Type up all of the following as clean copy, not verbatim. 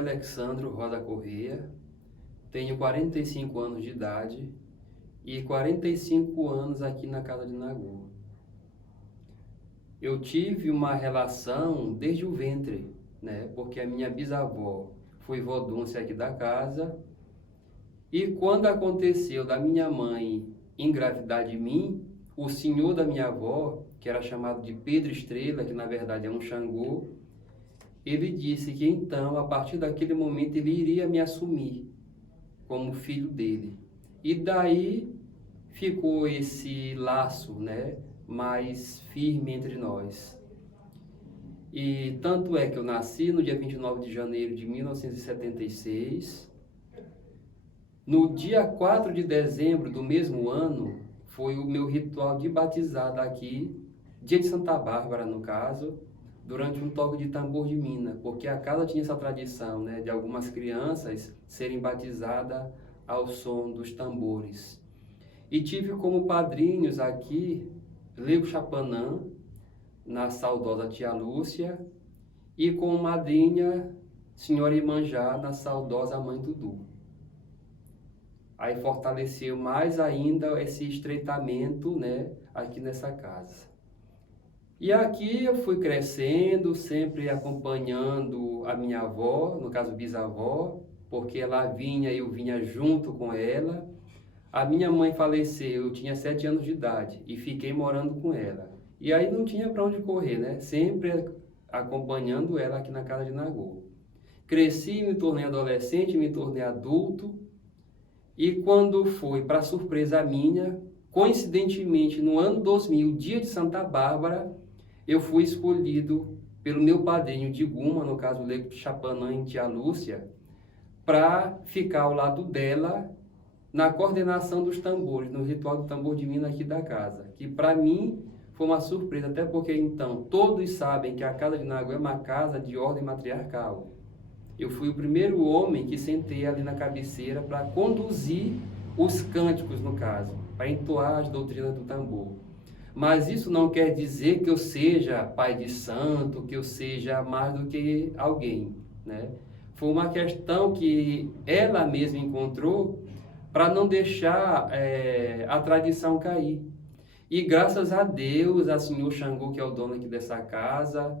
Alexandro Roda Corrêa, tenho 45 anos de idade e 45 anos aqui na casa de Nagô. Eu tive uma relação desde o ventre, né? Porque a minha bisavó foi vodúncia aqui da casa, e quando aconteceu da minha mãe engravidar de mim, o senhor da minha avó, que era chamado de Pedro Estrela, que na verdade é um Xangô, ele disse que então, a partir daquele momento, ele iria me assumir como filho dele. E daí ficou esse laço, né, mais firme entre nós. E tanto é que eu nasci no dia 29 de janeiro de 1976. No dia 4 de dezembro do mesmo ano, foi o meu ritual de batizado aqui, dia de Santa Bárbara, no caso, durante um toque de tambor de mina, porque a casa tinha essa tradição, né, de algumas crianças serem batizadas ao som dos tambores. E tive como padrinhos aqui Lego Chapanã, na saudosa tia Lúcia, e como madrinha senhora Imanjá, na saudosa mãe Dudu. Aí fortaleceu mais ainda esse estreitamento, né, aqui nessa casa. E aqui eu fui crescendo, sempre acompanhando a minha avó, no caso bisavó, porque ela vinha e eu vinha junto com ela. A minha mãe faleceu, eu tinha 7 anos de idade e fiquei morando com ela. E aí não tinha para onde correr, né? Sempre acompanhando ela aqui na casa de Nagô. Cresci, me tornei adolescente, me tornei adulto. E quando foi, para surpresa minha, coincidentemente no ano 2000, dia de Santa Bárbara, eu fui escolhido pelo meu padrinho de Guma, no caso Lego de Chapanã e tia Lúcia, para ficar ao lado dela na coordenação dos tambores, no ritual do tambor de mina aqui da casa. Que para mim foi uma surpresa, até porque então todos sabem que a casa de Nagô é uma casa de ordem matriarcal. Eu fui o primeiro homem que sentei ali na cabeceira para conduzir os cânticos, no caso, para entoar as doutrinas do tambor. Mas isso não quer dizer que eu seja pai de santo, que eu seja mais do que alguém, né? Foi uma questão que ela mesma encontrou para não deixar a tradição cair. E graças a Deus, a senhor Xangô, que é o dono aqui dessa casa,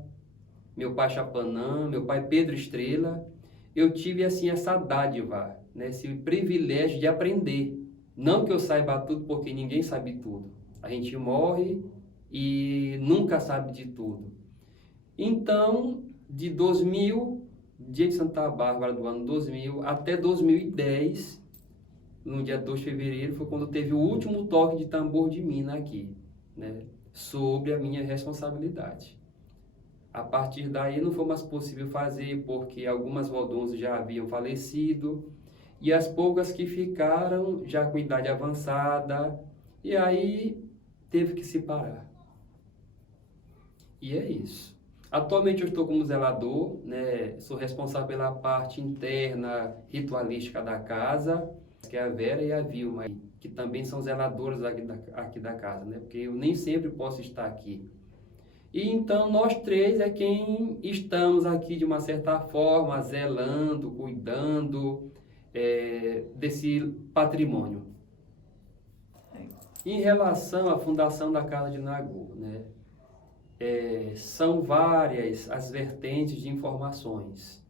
meu pai Chapanã, meu pai Pedro Estrela, eu tive assim essa dádiva, né, esse privilégio de aprender. Não que eu saiba tudo, porque ninguém sabe tudo. A gente morre e nunca sabe de tudo. Então, de 2000, dia de Santa Bárbara do ano 2000, até 2010, no dia 2 de fevereiro, foi quando teve o último toque de tambor de mina aqui, né, sobre a minha responsabilidade. A partir daí não foi mais possível fazer, porque algumas vodunças já haviam falecido, e as poucas que ficaram já com idade avançada, e aí teve que se parar. E é isso. Atualmente eu estou como zelador, né? Sou responsável pela parte interna ritualística da casa, que é a Vera e a Vilma, que também são zeladoras aqui da casa, né? Porque eu nem sempre posso estar aqui. E então nós três é quem estamos aqui de uma certa forma zelando, cuidando desse patrimônio. Em relação à fundação da Casa de Nagô, né? São várias as vertentes de informações.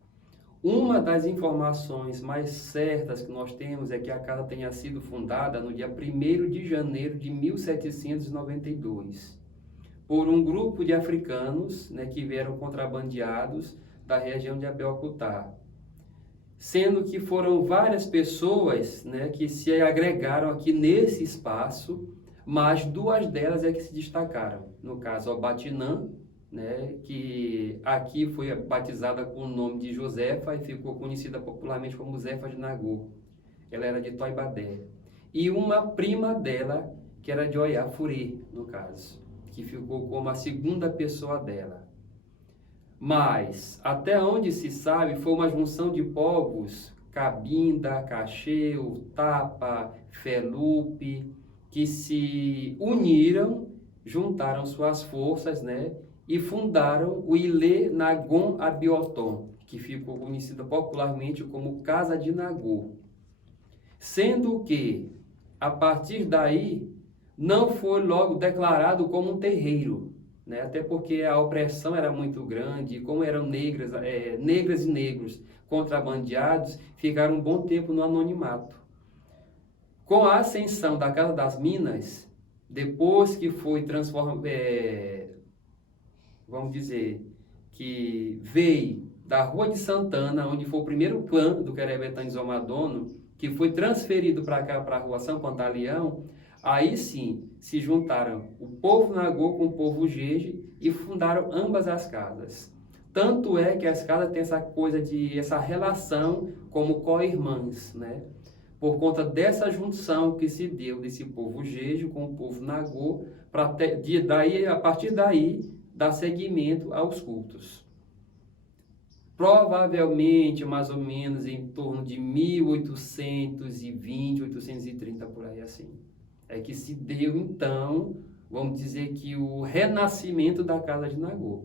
Uma das informações mais certas que nós temos é que a casa tenha sido fundada no dia 1º de janeiro de 1792. Por um grupo de africanos, né, que vieram contrabandeados da região de Abeokuta. Sendo que foram várias pessoas, né, que se agregaram aqui nesse espaço, mas 2 delas é que se destacaram. No caso, a Batinã, né, que aqui foi batizada com o nome de Josefa e ficou conhecida popularmente como Zefa de Nagô. Ela era de Toibadé. E uma prima dela, que era de Oiafurê, no caso, que ficou como a segunda pessoa dela. Mas, até onde se sabe, foi uma junção de povos, Cabinda, Cacheu, Tapa, Felupe, que se uniram, juntaram suas forças, né, e fundaram o Ilê Nagon Abioton, que ficou conhecida popularmente como Casa de Nagô. Sendo que, a partir daí, não foi logo declarado como um terreiro, né? Até porque a opressão era muito grande, e como eram negras e negros contrabandeados, ficaram um bom tempo no anonimato. Com a ascensão da Casa das Minas, depois que foi transformado, vamos dizer, que veio da Rua de Santana, onde foi o primeiro clã do Querebetã de Zomadono, que foi transferido para cá, para a Rua São Pantaleão, aí sim se juntaram o povo Nagô com o povo Jeje e fundaram ambas as casas. Tanto é que as casas têm essa coisa essa relação como co-irmãs, né? Por conta dessa junção que se deu desse povo Jeje com o povo Nagô, a partir daí, dar seguimento aos cultos. Provavelmente, mais ou menos, em torno de 1820, 1830, por aí assim. É que se deu, então, vamos dizer que o renascimento da Casa de Nagô.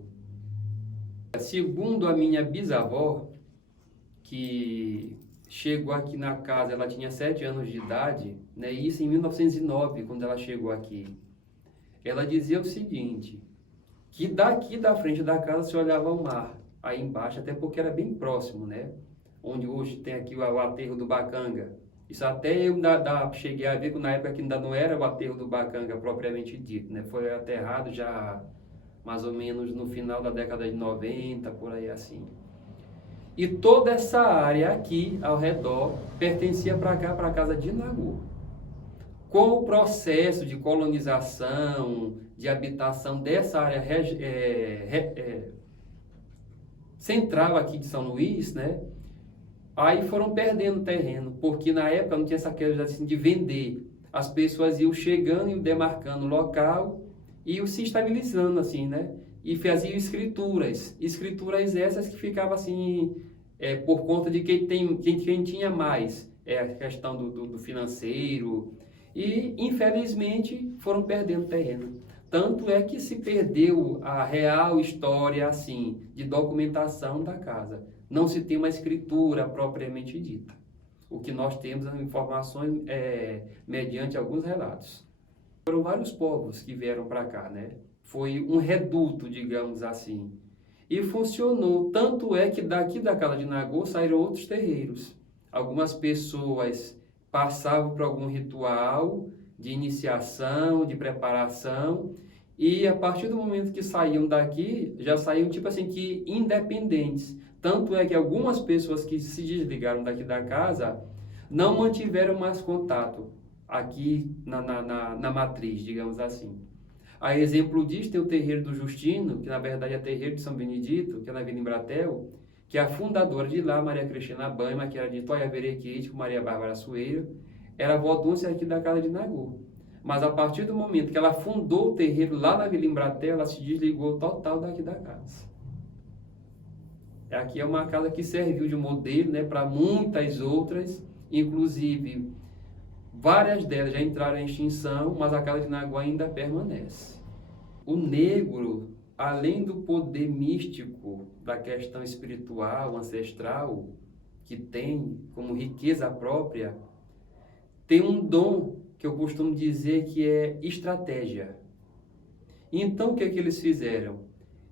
Segundo a minha bisavó, que chegou aqui na casa, ela tinha 7 anos de idade, né? Isso em 1909, quando ela chegou aqui. Ela dizia o seguinte, que daqui da frente da casa se olhava o mar, aí embaixo, até porque era bem próximo, né? Onde hoje tem aqui o aterro do Bacanga. Isso até eu cheguei a ver que na época que ainda não era o aterro do Bacanga propriamente dito, né? Foi aterrado já mais ou menos no final da década de 90, por aí assim. E toda essa área aqui ao redor pertencia para cá, para a Casa de Nagô. Com o processo de colonização, de habitação dessa área central aqui de São Luís, né? Aí foram perdendo terreno, porque na época não tinha essa questão assim, de vender. As pessoas iam chegando e demarcando o local e iam se estabilizando assim, né? E faziam escrituras essas que ficavam assim, por conta de quem tinha mais, a questão do financeiro, e infelizmente foram perdendo terreno. Tanto é que se perdeu a real história assim, de documentação da casa. Não se tem uma escritura propriamente dita. O que nós temos as informações mediante alguns relatos. Foram vários povos que vieram para cá, né? Foi um reduto, digamos assim. E funcionou. Tanto é que daqui da Casa de Nagô saíram outros terreiros. Algumas pessoas passavam por algum ritual de iniciação, de preparação, e a partir do momento que saíam daqui, já saíam tipo assim que independentes. Tanto é que algumas pessoas que se desligaram daqui da casa não mantiveram mais contato aqui na matriz, digamos assim. A exemplo disso, tem o terreiro do Justino, que na verdade é terreiro de São Benedito, que é na Vila Embratel, que é a fundadora de lá, Maria Cristina Baima, que era de Toiaverequite, com Maria Bárbara Sueiro, era avó Dulce aqui da Casa de Nagô. Mas a partir do momento que ela fundou o terreiro lá na Vila Embratel, ela se desligou total daqui da casa. Aqui é uma casa que serviu de modelo, né, para muitas outras, inclusive várias delas já entraram em extinção, mas a Casa de Nagô ainda permanece. O negro, além do poder místico da questão espiritual, ancestral, que tem como riqueza própria, tem um dom que eu costumo dizer que é estratégia. Então, o que é que eles fizeram?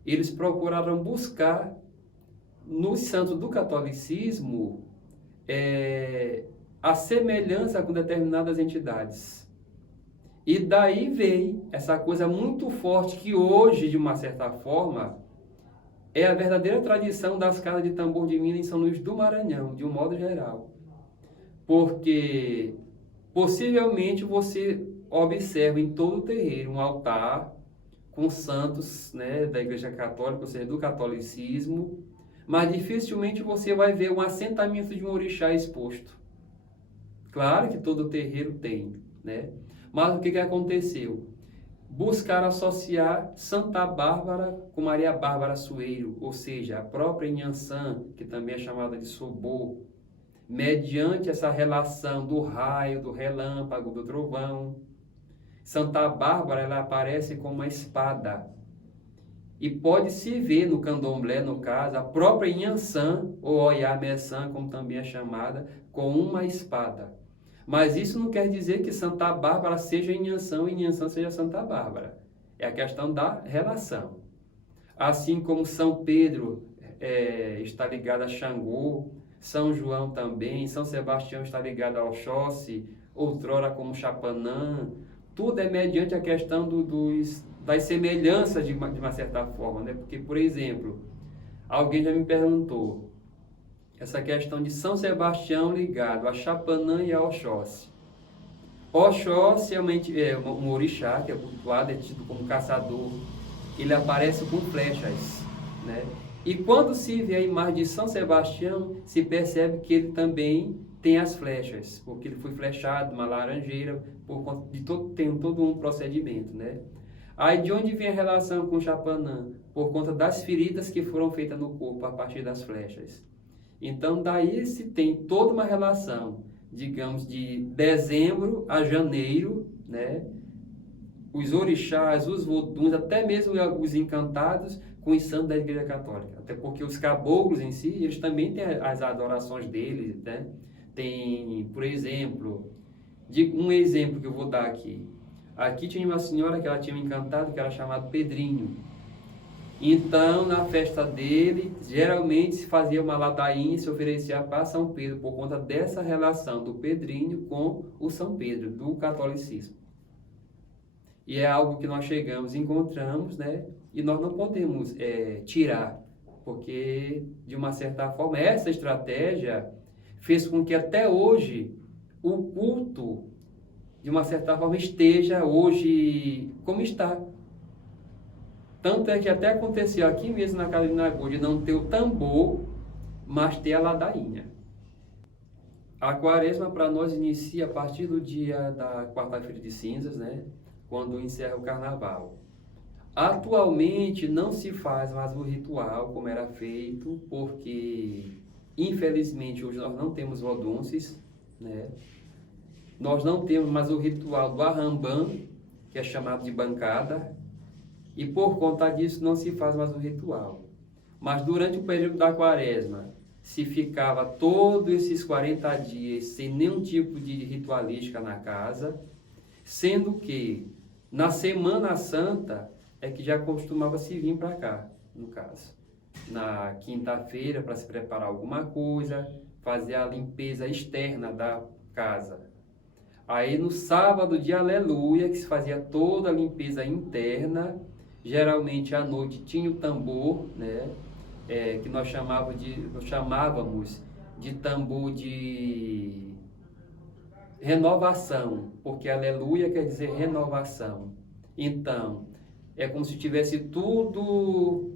Eles procuraram buscar nos santos do catolicismo a semelhança com determinadas entidades. E daí vem essa coisa muito forte que hoje, de uma certa forma, é a verdadeira tradição das casas de tambor de Minas em São Luís do Maranhão, de um modo geral. Porque possivelmente você observa em todo o terreiro um altar com santos, né, da Igreja Católica, ou seja, do catolicismo, mas dificilmente você vai ver um assentamento de um orixá exposto. Claro que todo terreiro tem, né? Mas o que aconteceu? Buscaram associar Santa Bárbara com Maria Bárbara Sueiro, ou seja, a própria Inhansã, que também é chamada de Sobô, mediante essa relação do raio, do relâmpago, do trovão. Santa Bárbara, ela aparece com uma espada. E pode-se ver no candomblé, no caso, a própria Inhansã, ou Oyamé-san, como também é chamada, com uma espada. Mas isso não quer dizer que Santa Bárbara seja Inhansã e Inhansã seja Santa Bárbara. É a questão da relação. Assim como São Pedro está ligado a Xangô, São João também, São Sebastião está ligado ao Oxóssi, outrora como Chapanã, tudo é mediante a questão das semelhanças de uma certa forma, né? Porque, por exemplo, alguém já me perguntou essa questão de São Sebastião ligado a Chapanã e a Oxóssi. Oxóssi é um orixá que é cultuado, é tido como caçador. Ele aparece com flechas, né? E quando se vê a imagem de São Sebastião, se percebe que ele também tem as flechas, porque ele foi flechado, uma laranjeira, por conta de tem todo um procedimento, né? Aí de onde vem a relação com Chapanã? Por conta das feridas que foram feitas no corpo a partir das flechas. Então daí se tem toda uma relação, digamos, de dezembro a janeiro, né? Os orixás, os voduns, até mesmo os encantados com os santos da Igreja Católica. Até porque os caboclos em si, eles também têm as adorações deles, né? Tem, por exemplo, um exemplo que eu vou dar aqui. Aqui tinha uma senhora que ela tinha um encantado que era chamado Pedrinho. Então, na festa dele, geralmente se fazia uma ladainha e se oferecia para São Pedro, por conta dessa relação do Pedrinho com o São Pedro, do catolicismo. E é algo que nós chegamos, encontramos, né? E nós não podemos tirar, porque, de uma certa forma, essa estratégia fez com que até hoje o culto, de uma certa forma, esteja hoje como está. Tanto é que até aconteceu aqui mesmo na casa de Nagô, de não ter o tambor, mas ter a ladainha. A quaresma para nós inicia a partir do dia da quarta-feira de cinzas, né? Quando encerra o carnaval. Atualmente não se faz mais o ritual como era feito, porque infelizmente hoje nós não temos vodunces, né? Nós não temos mais o ritual do arrambam, que é chamado de bancada, e por conta disso não se faz mais o ritual. Mas durante o período da quaresma, se ficava todos esses 40 dias sem nenhum tipo de ritualística na casa, sendo que na Semana Santa é que já costumava se vir para cá, no caso. Na quinta-feira, para se preparar alguma coisa, fazer a limpeza externa da casa. Aí no sábado de Aleluia, que se fazia toda a limpeza interna, geralmente à noite tinha o tambor, né? Que nós chamávamos de tambor de renovação, porque Aleluia quer dizer renovação. Então, é como se tivesse tudo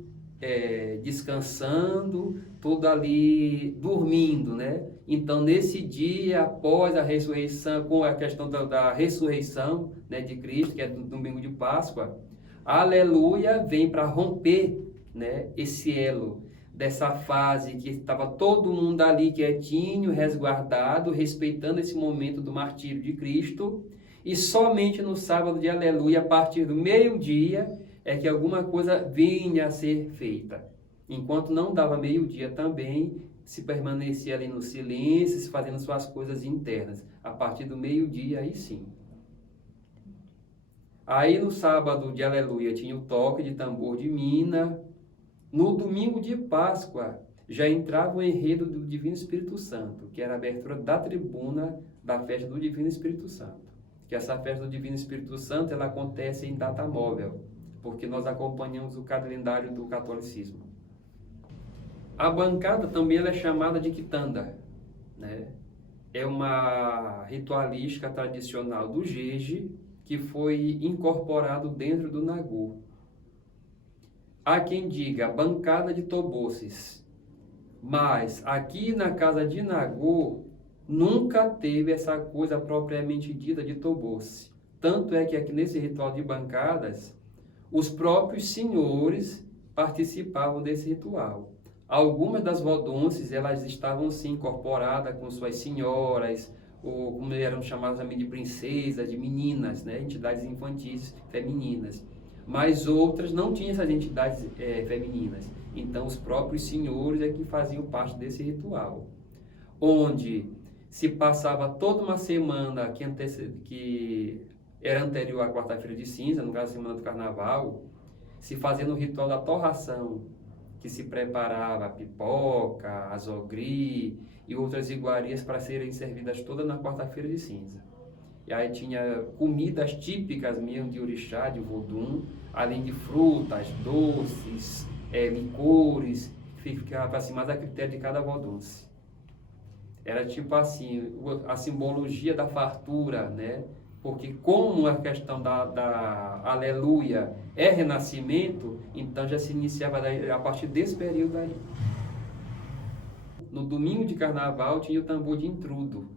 descansando, tudo ali dormindo, né? Então, nesse dia, após a ressurreição, com a questão da ressurreição, né, de Cristo, que é do domingo de Páscoa, Aleluia vem para romper, né, esse elo dessa fase que estava todo mundo ali quietinho, resguardado, respeitando esse momento do martírio de Cristo, e somente no sábado de Aleluia, a partir do meio-dia, é que alguma coisa vinha a ser feita. Enquanto não dava meio-dia também, se permanecia ali no silêncio, se fazendo suas coisas internas. A partir do meio-dia, aí sim. Aí no sábado de Aleluia tinha o toque de tambor de mina. No domingo de Páscoa já entrava o enredo do Divino Espírito Santo, que era a abertura da tribuna da festa do Divino Espírito Santo. Que essa festa do Divino Espírito Santo ela acontece em data móvel, porque nós acompanhamos o calendário do catolicismo. A bancada também ela é chamada de quitanda, né? É uma ritualística tradicional do Jeje que foi incorporado dentro do Nagô. Há quem diga bancada de Toboces, mas aqui na casa de Nagô nunca teve essa coisa propriamente dita de Toboce. Tanto é que aqui nesse ritual de bancadas, os próprios senhores participavam desse ritual. Algumas das vodunces, elas estavam sim incorporadas com suas senhoras, ou como eram chamadas também de princesas, de meninas, né? Entidades infantis femininas. mas outras não tinham essas entidades femininas. Então, os próprios senhores é que faziam parte desse ritual, onde se passava toda uma semana que era anterior à quarta-feira de cinza, no caso, a semana do carnaval, se fazendo o ritual da torração, que se preparava a pipoca, azogri e outras iguarias para serem servidas todas na quarta-feira de cinza. E aí tinha comidas típicas mesmo de orixá, de Vodum, além de frutas, doces, licores, ficava assim mais a critério de cada vodunce. Era tipo assim, a simbologia da fartura, né? Porque como a questão da aleluia é renascimento, então já se iniciava a partir desse período aí. No domingo de carnaval tinha o tambor de intrudo,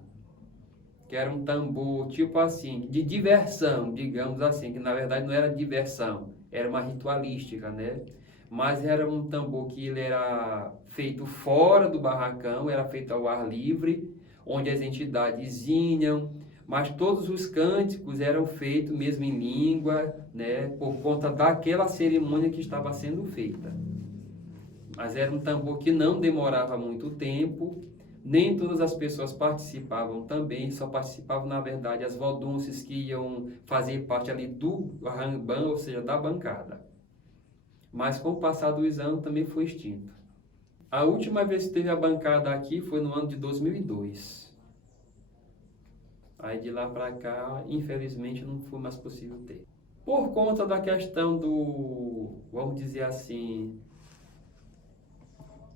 que era um tambor tipo assim, de diversão, digamos assim, que na verdade não era diversão, era uma ritualística, né? Mas era um tambor que ele era feito fora do barracão, era feito ao ar livre, onde as entidades vinham, mas todos os cânticos eram feitos mesmo em língua, né, por conta daquela cerimônia que estava sendo feita. Mas era um tambor que não demorava muito tempo, nem todas as pessoas participavam também, só participavam, na verdade, as vodunces que iam fazer parte ali do rambam, ou seja, da bancada. Mas com o passar dos anos também foi extinto. A última vez que teve a bancada aqui foi no ano de 2002. Aí de lá para cá, infelizmente, não foi mais possível ter. Por conta da questão vamos dizer assim,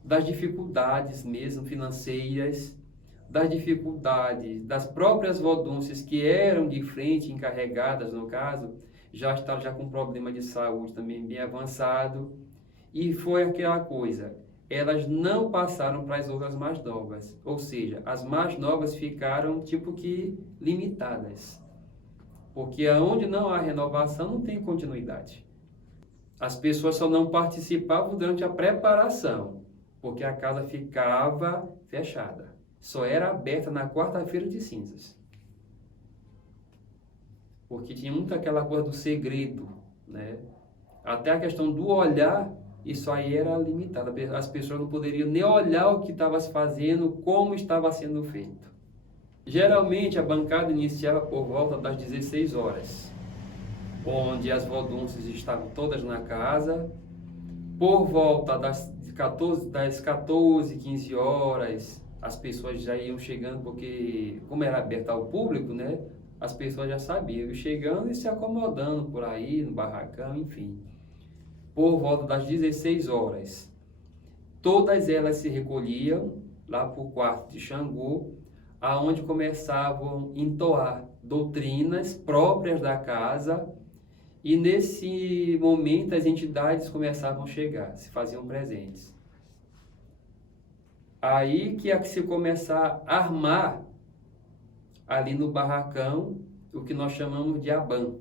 das dificuldades mesmo financeiras, das dificuldades das próprias vodunces que eram de frente, encarregadas no caso, já estavam já com problema de saúde também bem avançado, e foi aquela coisa, elas não passaram para as outras mais novas, ou seja, as mais novas ficaram tipo que limitadas, porque onde não há renovação não tem continuidade. As pessoas só não participavam durante a preparação, porque a casa ficava fechada, só era aberta na quarta-feira de cinzas. Porque tinha muito aquela coisa do segredo, né? Até a questão do olhar, isso aí era limitado. As pessoas não poderiam nem olhar o que estava se fazendo, como estava sendo feito. Geralmente a bancada iniciava por volta das 16 horas, onde as vodunces estavam todas na casa. Por volta das 14, 15 horas, as pessoas já iam chegando, porque como era aberto ao público, né? As pessoas já sabiam, chegando e se acomodando por aí, no barracão, enfim. Por volta das 16 horas, todas elas se recolhiam lá para o quarto de Xangô, aonde começavam a entoar doutrinas próprias da casa, e nesse momento as entidades começavam a chegar, se faziam presentes. Aí que se começar a armar ali no barracão, o que nós chamamos de abã,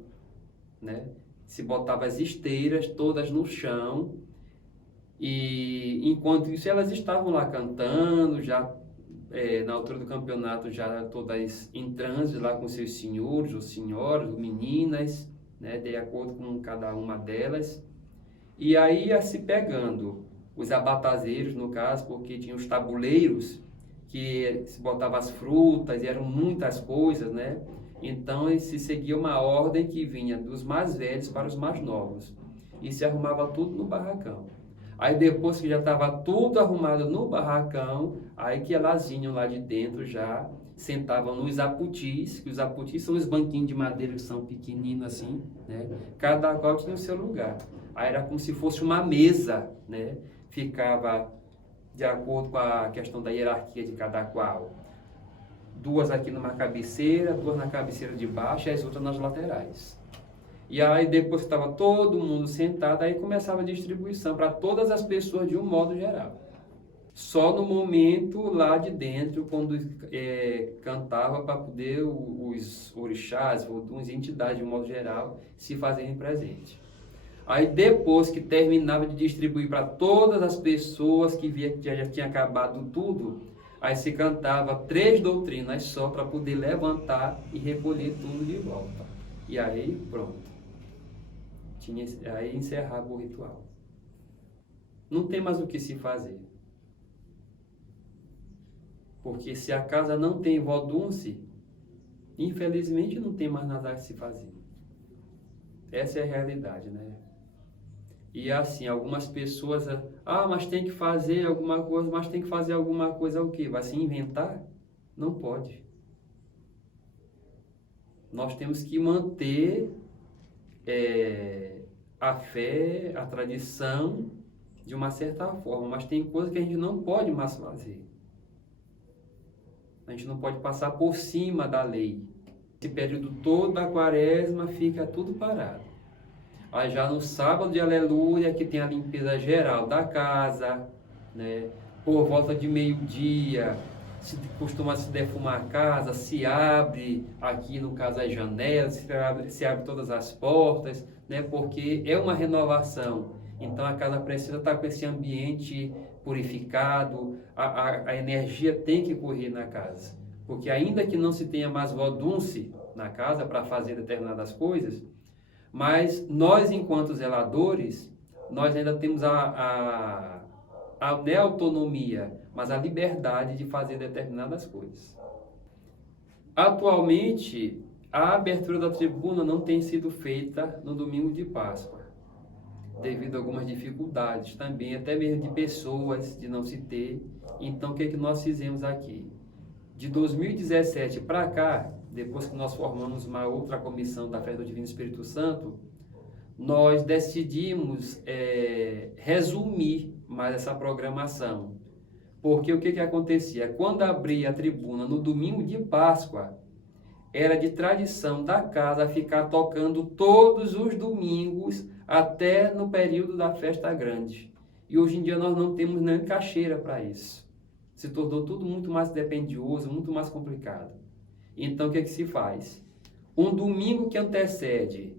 né? Se botava as esteiras todas no chão, e enquanto isso elas estavam lá cantando, já na altura do campeonato, já todas em transe lá com seus senhores ou senhoras, ou meninas, né? De acordo com cada uma delas, e aí ia se pegando os abatazeiros, no caso, porque tinha os tabuleiros, que se botava as frutas, e eram muitas coisas, né? Então se seguia uma ordem que vinha dos mais velhos para os mais novos, e se arrumava tudo no barracão. Aí depois que já estava tudo arrumado no barracão, aí que elas vinham lá de dentro já, sentavam nos aputis, que os aputis são os banquinhos de madeira que são pequeninos assim, né? Cada qual tinha o seu lugar. Aí era como se fosse uma mesa, né? Ficava de acordo com a questão da hierarquia de cada qual. Duas aqui numa cabeceira, duas na cabeceira de baixo e as outras nas laterais. E aí depois que estava todo mundo sentado, aí começava a distribuição para todas as pessoas de um modo geral. Só no momento lá de dentro, quando cantava para poder os orixás, voduns, entidades de um modo geral, se fazerem presente. Aí depois que terminava de distribuir para todas as pessoas que via que já tinha acabado tudo, aí se cantava 3 doutrinas só para poder levantar e recolher tudo de volta. E aí pronto. Aí encerrava o ritual. Não tem mais o que se fazer. Porque se a casa não tem vodunce, infelizmente não tem mais nada a se fazer. Essa é a realidade, né? E assim, algumas pessoas, mas tem que fazer alguma coisa, mas tem que fazer alguma coisa o quê? Vai se inventar? Não pode. Nós temos que manter a fé, a tradição, de uma certa forma, mas tem coisa que a gente não pode mais fazer. A gente não pode passar por cima da lei. Esse período todo da quaresma fica tudo parado. Aí já no sábado de aleluia, que tem a limpeza geral da casa, né? Por volta de meio-dia, costuma se defumar a casa, se abre aqui no caso as janelas, se abre todas as portas, né? Porque é uma renovação. Então a casa precisa estar com esse ambiente purificado, a energia tem que correr na casa. Porque ainda que não se tenha mais vodunce na casa para fazer determinadas coisas, mas nós, enquanto zeladores, nós ainda temos não é a autonomia, mas a liberdade de fazer determinadas coisas. Atualmente, a abertura da tribuna não tem sido feita no domingo de Páscoa, devido a algumas dificuldades também, até mesmo de pessoas, de não se ter. Então, o que nós fizemos aqui? De 2017 para cá, depois que nós formamos uma outra comissão da Festa do Divino Espírito Santo, nós decidimos resumir mais essa programação. Porque o que acontecia? Quando abria a tribuna no domingo de Páscoa, era de tradição da casa ficar tocando todos os domingos até no período da festa grande. E hoje em dia nós não temos nem caixeira para isso. Se tornou tudo muito mais dependioso, muito mais complicado. Então, o que se faz? Um domingo que antecede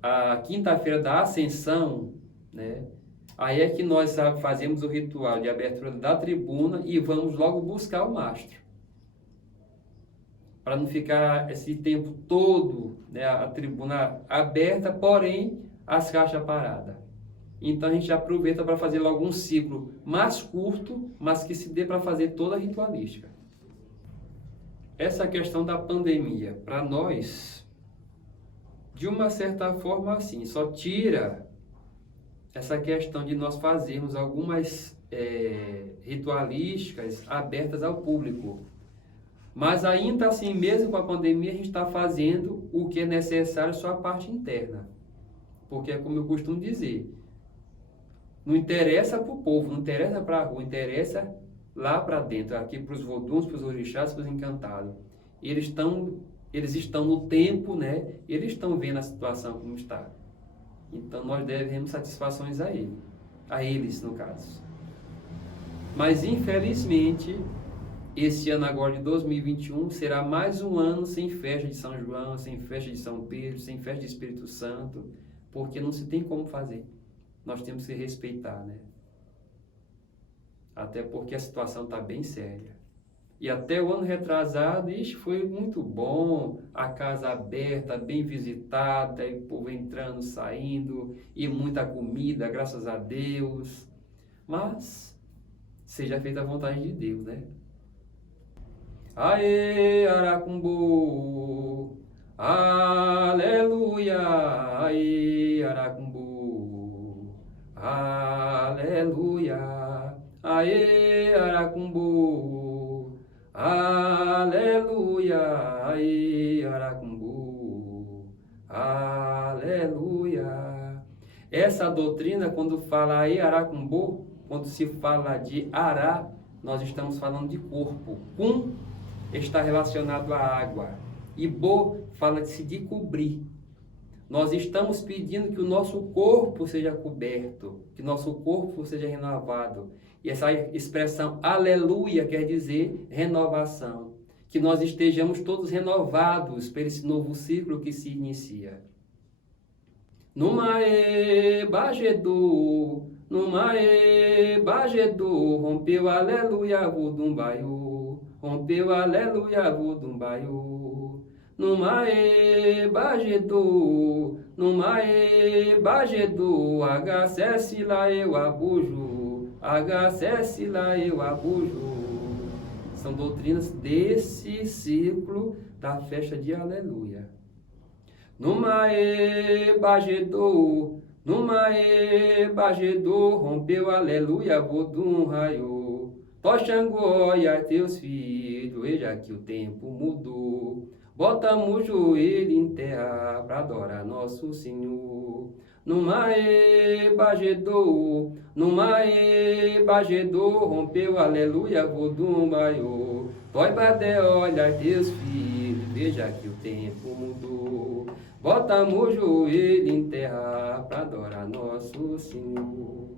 a quinta-feira da Ascensão, né? Aí é que nós fazemos o ritual de abertura da tribuna e vamos logo buscar o mastro. Para não ficar esse tempo todo, né, a tribuna aberta, porém as caixas paradas. Então a gente aproveita para fazer logo um ciclo mais curto, mas que se dê para fazer toda a ritualística. Essa questão da pandemia, para nós, de uma certa forma assim, só tira essa questão de nós fazermos algumas ritualísticas abertas ao público. Mas ainda assim, mesmo com a pandemia, a gente está fazendo o que é necessário, só a parte interna. Porque é como eu costumo dizer, não interessa para o povo, não interessa para a rua, interessa lá para dentro, aqui para os voduns, para os orixás, para os encantados. Eles estão no tempo, né? Eles estão vendo a situação como está. Então nós devemos satisfações a eles no caso. Mas infelizmente, esse ano agora de 2021 será mais um ano sem festa de São João, sem festa de São Pedro, sem festa de Espírito Santo, porque não se tem como fazer. Nós temos que respeitar, né? Até porque a situação está bem séria. E até o ano retrasado, foi muito bom, a casa aberta, bem visitada, e o povo entrando, saindo, e muita comida, graças a Deus. Mas seja feita a vontade de Deus, né? Aê, Aracumbu, aleluia, aê, Aracumbu, aleluia, aê, Aracumbu, aleluia, aê, Aracumbu, aleluia. Essa doutrina, quando fala aê, Aracumbu, quando se fala de Ará, nós estamos falando de corpo. Está relacionado à água. E Bo fala-se de cobrir. Nós estamos pedindo que o nosso corpo seja coberto, que nosso corpo seja renovado. E essa expressão aleluia quer dizer renovação. Que nós estejamos todos renovados por esse novo ciclo que se inicia. Numae Bajedu, Numae Bajedu, rompeu aleluia, Vodumbaiu. Rompeu aleluia, Vodumbaiu. Numae Bajedo, Numae Bajedo, Agacesse lá eu abujo, Agacesse lá eu abujo. São doutrinas desse ciclo da festa de Aleluia. Numae Bajedo, Numae Bajedo, rompeu Aleluia, Vodum raiou. Toxangô e a teus filhos, veja que o tempo mudou. Botamos o joelho em terra para adorar nosso Senhor. Numae Bajedo, Numae Bajedo, rompeu Aleluia, Vodum baiô. Toi Badé, olha teus filhos, veja que o tempo mudou. Botamos o joelho em terra para adorar nosso Senhor.